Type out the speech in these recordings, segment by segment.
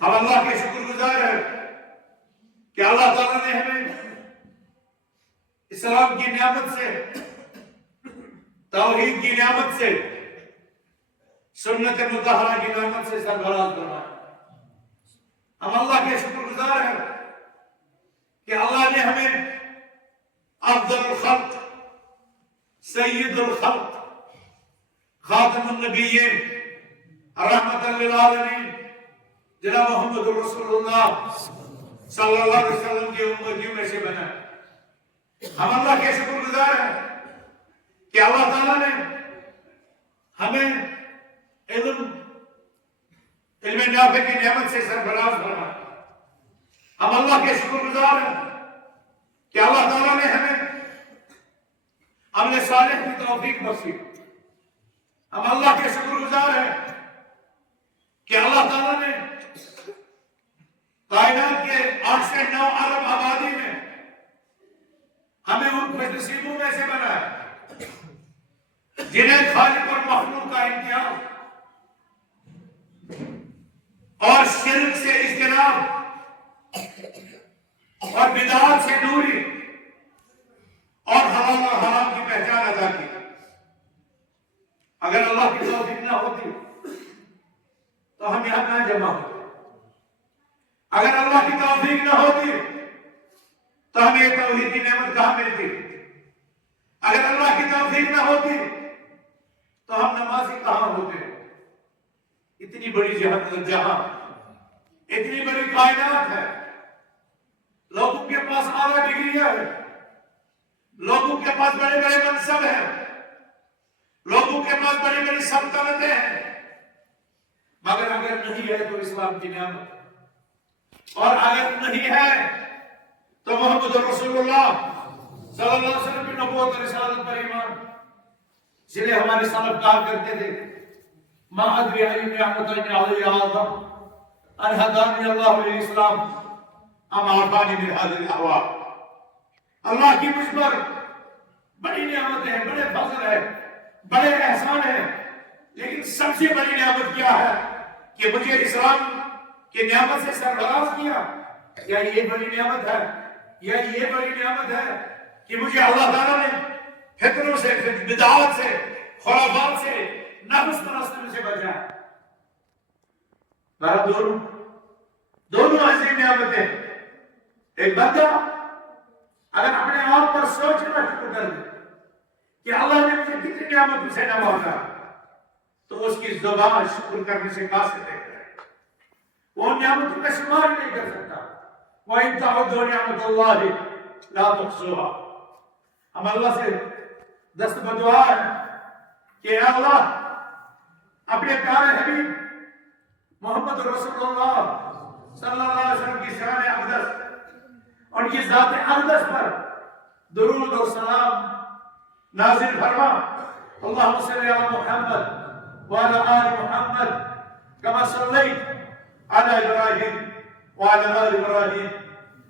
ہم اللہ کے شکر گزار ہیں کہ اللہ تعالیٰ نے ہمیں اسلام کی نعمت سے، توحید کی نعمت سے، سنت مطہرہ کی نعمت سے سرفراز بنایا۔ ہم اللہ کے شکر گزار ہیں کہ اللہ نے ہمیں افضل الخلق، سید الخلق، خاتم النبیین، رحمت للعالمین جناب محمد رسول اللہ صلی اللہ علیہ وسلم کی امتیوں میں سے بنایا۔ ہم اللہ کے شکر گزار ہیں کہ اللہ تعالیٰ نے ہمیں علم نافع کی نعمت سے سرفراز فرمایا۔ ہم اللہ کے شکر گزار ہیں کہ اللہ تعالیٰ نے ہمیں عمل صالح کی توفیق بخشی۔ ہم اللہ کے شکر گزار ہیں کہ اللہ تعالیٰ نے کائنات کے 8 سے 9 ارب آبادی میں ہمیں ان خوش نصیبوں میں سے بنایا جنہیں خالق اور مخلوق کا امتیاز اور شرک سے اجتناب اور بدعات سے دوری اور حلال اور حرام کی پہچان ادا کی۔ اگر اللہ کی توفیق نہ ہوتی تو ہم یہاں کہاں جمع ہوتے؟ اگر اللہ کی توفیق نہ ہوتی تو ہمیں یہ توحید کی نعمت کہاں ملتی؟ اگر اللہ کی توفیق نہ ہوتی تو ہم نمازی کہاں ہوتے؟ اتنی بڑی جہاں، اتنی بڑی کائنات ہے، لوگوں کے پاس اعلیٰ ڈگریاں ہیں، لوگوں کے پاس بڑے بڑے منصب ہیں، لوگوں کے پاس بڑی بڑی سلطنتیں ہیں، مگر اگر نہیں ہے تو اسلام کی نعمت، اور اگر نہیں ہے تو محمد رسول اللہ صلی اللہ علیہ وسلم کی نبوت اور رسالت پر ایمان، اس لیے ہمارے سلف کہا کرتے تھے ما ادری ای نعمتین علی اعظم ان ہدانی اللہ للاسلام ام عافانی من هذه الاهواء۔ اللہ کی مجھ پر بڑی نعمتیں ہیں، بڑے فضل ہے، بڑے احسان ہیں، لیکن سب سے بڑی نعمت کیا ہے کہ مجھے اسلام کی نعمت سے سرفراز کیا۔ یا یہ بڑی نعمت ہے، یا یہ بڑی نعمت ہے کہ مجھے اللہ تعالیٰ نے فتنوں سے، بدعات سے، خرافات سے، نفس پرستی سے بچایا۔ دونوں عظیم نعمتیں۔ ایک بندہ اگر اپنے آپ پر سوچنا شروع کر دے کہ اللہ نے مجھے کتنی نعمتوں سے نوازا تو اس کی زبان شکر کرنے سے قاصر ہے، وہ نعمتوں کا شمار نہیں کر سکتا۔ وَإِن تَعُدُّوا نِعْمَتَ اللَّهِ لَا تُحْصُوهَا۔ ہم اللہ سے دست بدعا ہے کہ اے اللہ اپنے پیارے حبیب محمد رسول اللہ صلی اللہ علیہ وسلم کی شان اقدس، ان کی ذات اقدس پر درود اور سلام نازل فرما۔ اللہم صلی علی محمد وعلی آل محمد کما صلیت علی ابراہیم وعلی آل ابراہیم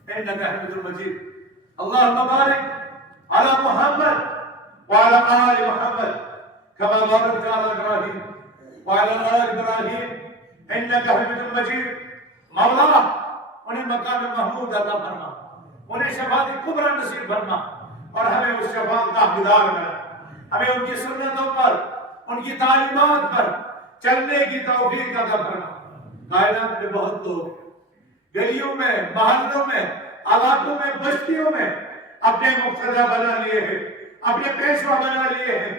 انک حمید مجید۔ اللہم بارک علی محمد وعلی آل محمد کما بارکت علی ابراہیم وعلی آل ابراہیم انک حمید مجید۔ مولا انہیں مقام محمود عطا فرما، انہیں شفاعت کبریٰ نصیب فرما، اور ہمیں اس شفاعت کا حقدار بنا۔ ہمیں ان کی سنتوں پر، ان کی تعلیمات پر چلنے کی توفیق عطا فرما۔ کائنات میں بہت لوگ گلیوں میں، محلوں میں، علاقوں میں، بستیوں میں اپنے مقتدی بنا لیے ہیں، اپنے پیشوا بنا لیے ہیں،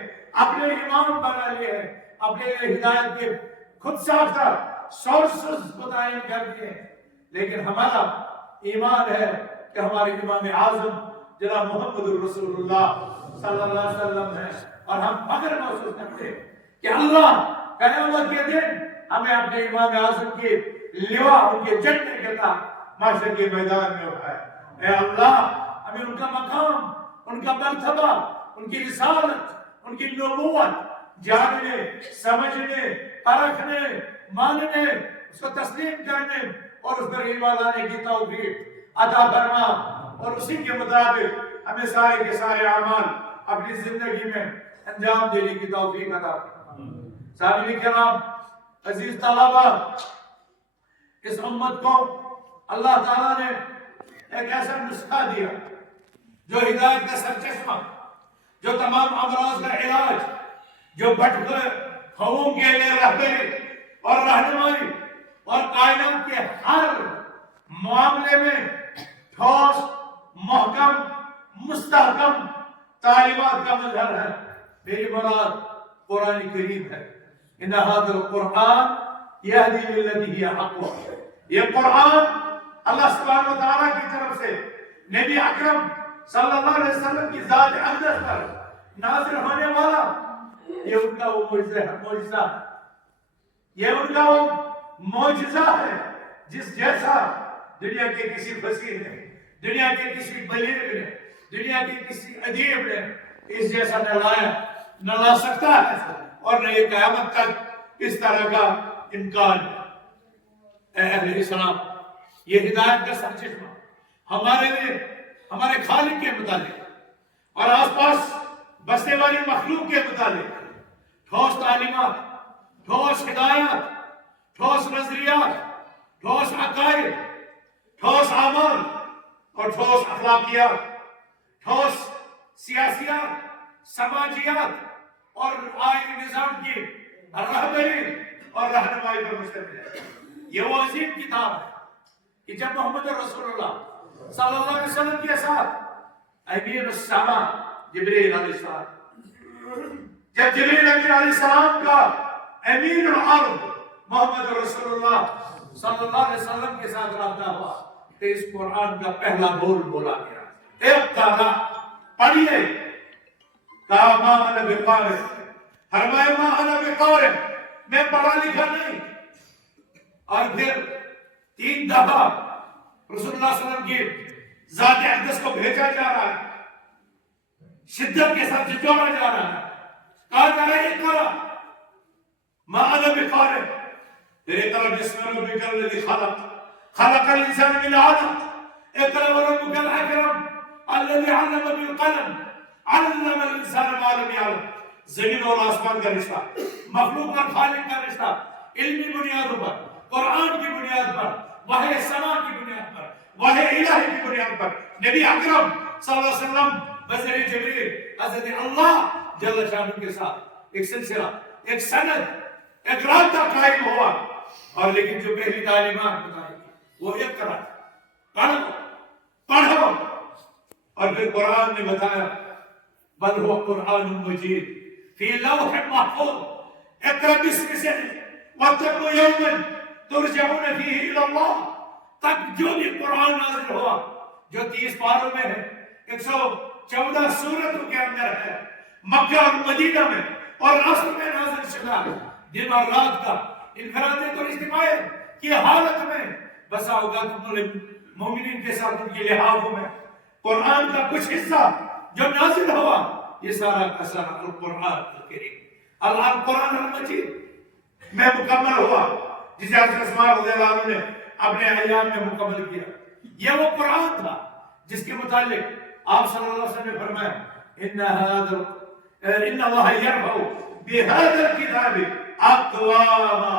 اپنے امام بنا لیے ہیں، اپنے ہدایت کے خود ساختہ سورسز متعین کر دیے ہیں، لیکن ہمارا ایمان ہے کہ ہمارے امام اعظم جناب محمد رسول اللہ صلی اللہ علیہ وسلم ہے، اور ہم فخر محسوس کرتے ہیں کہ اللہ قیامت کے دن ہمیں اپنے امام اعظم کی لواء ان کے جھنڈے کے ساتھ محشر کے میدان میں اٹھائے۔ اے اللہ ہمیں ان کا مقام، ان کا مرتبہ، ان کی رسالت، ان کی نبوت جاننے، سمجھنے، پرکھنے، ماننے، اس کو تسلیم کرنے اور اس پر ایمان لانے کی توفیق عطا فرما، اور اسی کے مطابق ہمیں سارے کے سارے اعمال اپنی زندگی میں انجام دینے کی توفیق عطا فرما۔ سامعین کرام، عزیز طلبہ، اس امت کو اللہ تعالیٰ نے ایک ایسا نسخہ دیا جو ہدایت کا سرچشمہ، جو تمام امراض کا علاج، جو بھٹکے قوموں کے لیے رہبری اور رہنمائی اور کائنات کے ہر معاملے میں ٹھوس، محکم، مستحکم تعلیمات کا مظہر ہے۔ میری مراد قرآن کریم ہے۔ ان هذا القرآن يهدي للتي هي اقوم۔ یہ قرآن اللہ سبحانہ و تعالیٰ کی طرف سے نبی اکرم صلی اللہ علیہ وسلم کی ذات اقدس پر نازل ہونے والا، یہ ان کا وہ معجزہ، یہ ان کا وہ معجزہ ہے جس جیسا دنیا کے کسی فصیح نے، دنیا کے کسی بلیغ نے، دنیا کے کسی ادیب نے اس جیسا نہ لایا، نہ لا سکتا ہے، اور نہ یہ قیامت تک اس طرح کا امکان ہے۔ اے اہل اسلام، یہ ہدایت کا سرچشمہ ہمارے لیے، ہمارے خالق کے متعلق اور آس پاس بسنے والی مخلوق کے متعلق ٹھوس تعلیمات، ٹھوس ہدایات، ٹھوس نظریات، ٹھوس عقائد، ٹھوس اعمال اور ٹھوس اخلاقیات، ٹھوس سیاسیات، سماجیات اور آئینی نظام کی رہبری اور رہنمائی پر مشتمل ہے۔ یہ وہ عظیم کتاب ہے کہ جب محمد رسول اللہ صلی اللہ علیہ وسلم کے ساتھ امین السما جبریل علیہ السلام، جب جبریل علیہ السلام کا امین الارض محمد رسول اللہ صلی اللہ علیہ وسلم کے ساتھ رابطہ ہوا تو اس قرآن کا پہلا بول بولا گیا، اقرأ، پڑھیے، کہا ما انا بقارئ، فرمایا ما انا بقارئ، میں پڑھا لکھا نہیں۔ اور پھر 3 دفعہ رسول اللہ صلی اللہ علیہ وسلم کی ذات اقدس کو بھیجا جا رہا ہے، شدت کے ساتھ جھنجھوڑا جا رہا ہے، کہا جا رہا ہے اقرأ ما انا بقارئ، پھر اقرأ بسم ربک الذی خلق، خلق الانسان من علق، اقرأ وربک الاکرم الذی علم بالقلم، علم الانسان ما لم يعلم۔ زمین اور آسمان کا رشتہ، مخلوق اور خالق کا رشتہ علمی بنیادوں پر، قرآن کی بنیاد پر، وحی سما کی بنیاد پر، وحی الہی کی بنیاد پر نبی اکرم صلی اللہ علیہ وسلم بذریعہ جبریل حضرت اللہ جل شانہ کے ساتھ ایک سلسلہ، ایک سند، ایک رابطہ قائم ہوا۔ اور لیکن جو پہلی تعلیمات بتائی وہ اقرأ، پڑھو، اور پھر قرآن نے بتایا بل هو قرآن مجید فی لوح محفوظ، اقرأ باسم سے واتقوا یوما ترجعون فیہ الی اللہ تک جو بھی قرآن نازل ہوا، جو 30 پاروں میں ہے، 114 سورتوں کے اندر ہے، مکہ اور مدینہ میں اور عصر میں نازل شدہ، دن اور رات کا انفرادیت اور اجتماعیت کی حالت میں بسا اوقات مومنین کے ساتھ ان کے لحاظوں میں قرآن کا کچھ حصہ جو نازل ہوا، یہ سارا کا سارا القرآن الکریم، القرآن المجید میں مکمل ہوا، جسے حضرت عثمان رضی اللہ عنہ نے اپنے ایام میں مکمل کیا۔ یہ وہ قرآن تھا جس کے متعلق آپ صلی اللہ علیہ وسلم نے فرمایا ان اللہ یرفع بهذا الكتاب اقواما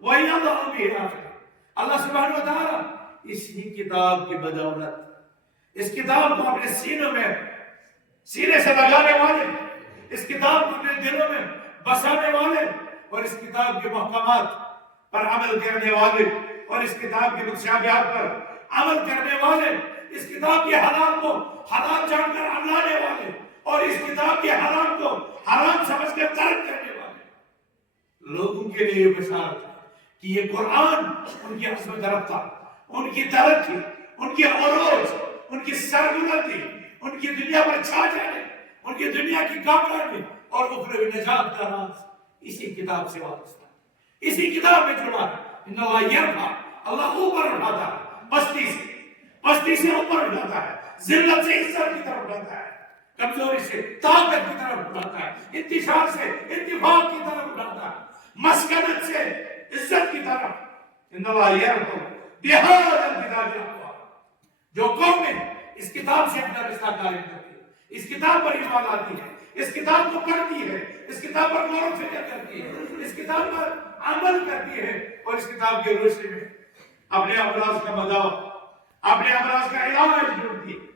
ویضع به آخر۔ اللہ سبحانہ و تعالیٰ اسی کتاب کی بدولت اس کتاب کو اپنے سینوں میں، سینے سے لگانے والے، اس کتاب کو اپنے دلوں میں بسانے والے اور اس کتاب کے محکمات پر عمل کرنے والے اور اس کتاب کے متشابہات پر عمل کرنے والے، اس کتاب کے حلال کو حلال جان کر اپنانے والے اور اس کتاب کے حرام کو حرام سمجھ کر ترک کرنے والے لوگوں کے لیے بشارت ہے کہ یہ قرآن ان کی عظمت رفتہ، ان کی ترقی، ان کی عروج، ان کی سربلندی، ان کی دنیا پر چھا جانے، ان کی دنیا کی کامیابی اور اخروی نجات کا راز اسی کتاب سے وابستہ ہے، اسی کتاب میں جڑا ہے۔ ان اللہ یرفع، اللہ اوپر اٹھاتا ہے، پستی سے اوپر اٹھاتا ہے، ذلت سے عزت کی طرف اٹھاتا ہے، کمزوری سے طاقت کی طرف اٹھاتا ہے، انتشار سے اتفاق کی طرف اٹھاتا ہے، مسکنت سے عزت کی طرف۔ ان اللہ یرفع بهذا الكتاب اقواما، جو قومیں اس کتاب سے اپنا رشتہ قائم کرتی ہے، اس کتاب پر ایمان لاتی ہے، اس کتاب کو پڑھتی ہے، اس کتاب پر غور و فکر کرتی ہے، اس کتاب پر عمل کرتی ہے اور اس کتاب کی روشنی میں اپنے امراض کا مداو، اپنے امراض کا علاج ڈھونڈتی ہے،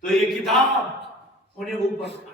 تو یہ کتاب انہیں اوپر